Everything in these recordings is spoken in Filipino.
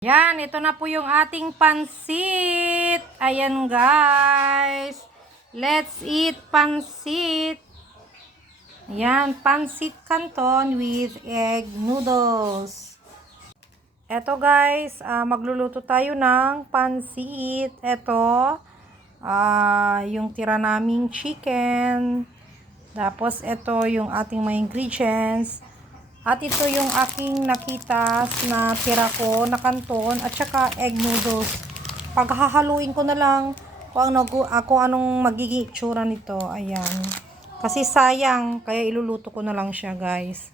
Yan, ito na po yung ating pansit. Ayan guys. Let's eat pansit. Yan, pansit canton with egg noodles. Ito guys, magluluto tayo ng pansit. Ito, yung tira naming chicken. Tapos ito yung ating mga ingredients. At ito yung aking nakita na tira ko na kanton at saka egg noodles. Paghahaluin ko na lang kung anong magiging itsura nito. Ayan. Kasi sayang, kaya iluluto ko na lang siya guys.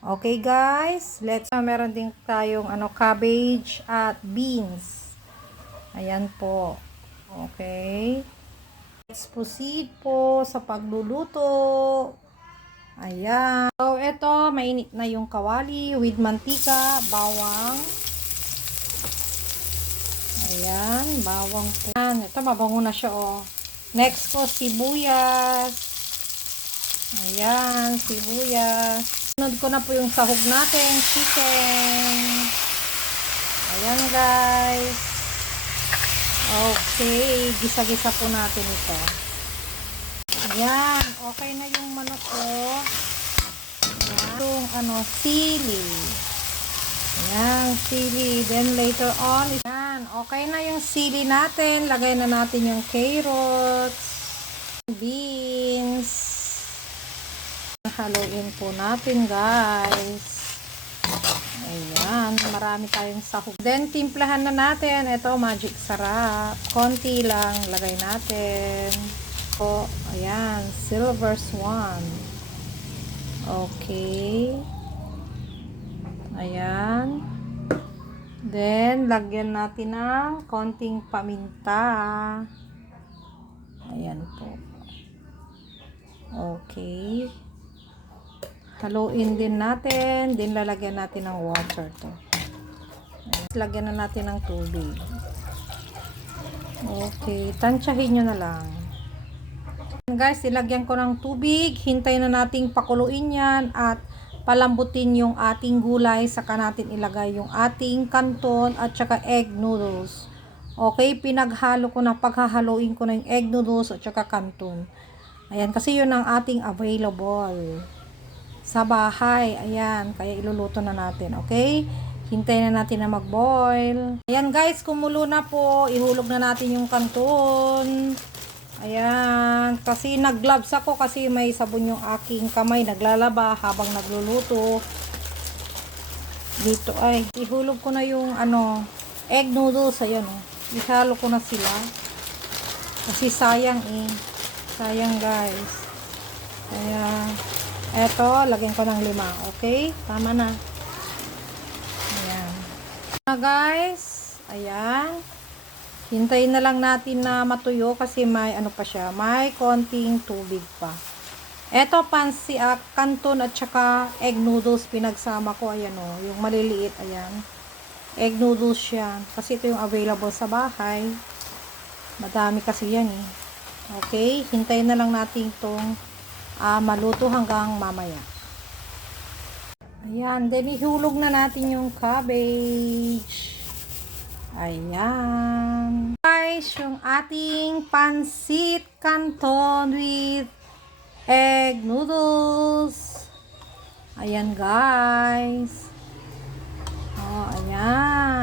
Okay guys, meron din tayong cabbage at beans. Ayan po. Okay. Let's proceed po sa pagluluto. Ayan. So, ito, mainit na yung kawali with mantika, bawang. Ayan, bawang po. Ayan, ito, mabango na siya, oh. Next po, sibuyas. Ayan, sibuyas. Sunod ko na po yung sahog natin, chicken. Ayan, guys. Okay, gisa-gisa po natin ito. Ayan, okay na yung manok ko. Ayan, yung sili. Ayan, sili. Then later on, ayan, okay na yung sili natin. Lagay na natin yung carrots, beans. Haluin po natin, guys. Ayan, marami tayong sahog. Then, timplahan na natin. Ito, magic sarap. Konti lang, lagay natin. Po, ayan, silver swan. Okay. Ayan. Then, lagyan natin ng konting paminta. Ayan po. Okay. Haluin din natin. Then, lalagyan natin ng water to. Ayan. Lagyan na natin ng tubig. Okay. Tansyahin nyo na lang. Guys, ilagyan ko ng tubig. Hintayin na nating pakuluin yan at palambutin yung ating gulay. Saka natin ilagay yung ating kanton at saka egg noodles. Okay, pinaghalo ko na, paghahaluin ko na yung egg noodles at saka kanton. Ayan, kasi yun ang ating available sa bahay. Ayan, kaya iluluto na natin. Okay, hintayin na natin na mag-boil. Ayan guys, kumulo na po. Ihulog na natin yung kanton. Ayan, kasi nag-gloves ako kasi may sabon yung aking kamay, naglalaba habang nagluluto. Dito ay, ihulog ko na yung egg noodles, ayan oh. Ihalo ko na sila. Kasi sayang sayang guys. Kaya, eto, lagyan ko ng 5, okay? Tama na. Ayan. Na guys, ayan. Hintayin na lang natin na matuyo kasi may pa siya, may konting tubig pa. Eto kanton at saka egg noodles pinagsama ko, ayan o, yung maliliit, ayan. Egg noodles yan, kasi ito yung available sa bahay. Madami kasi yan eh. Okay, hintayin na lang natin itong maluto hanggang mamaya. Ayan, then ihulog na natin yung cabbage. Ayan. Guys, yung ating pansit canton with egg noodles. Ayan guys. Oh, ayan.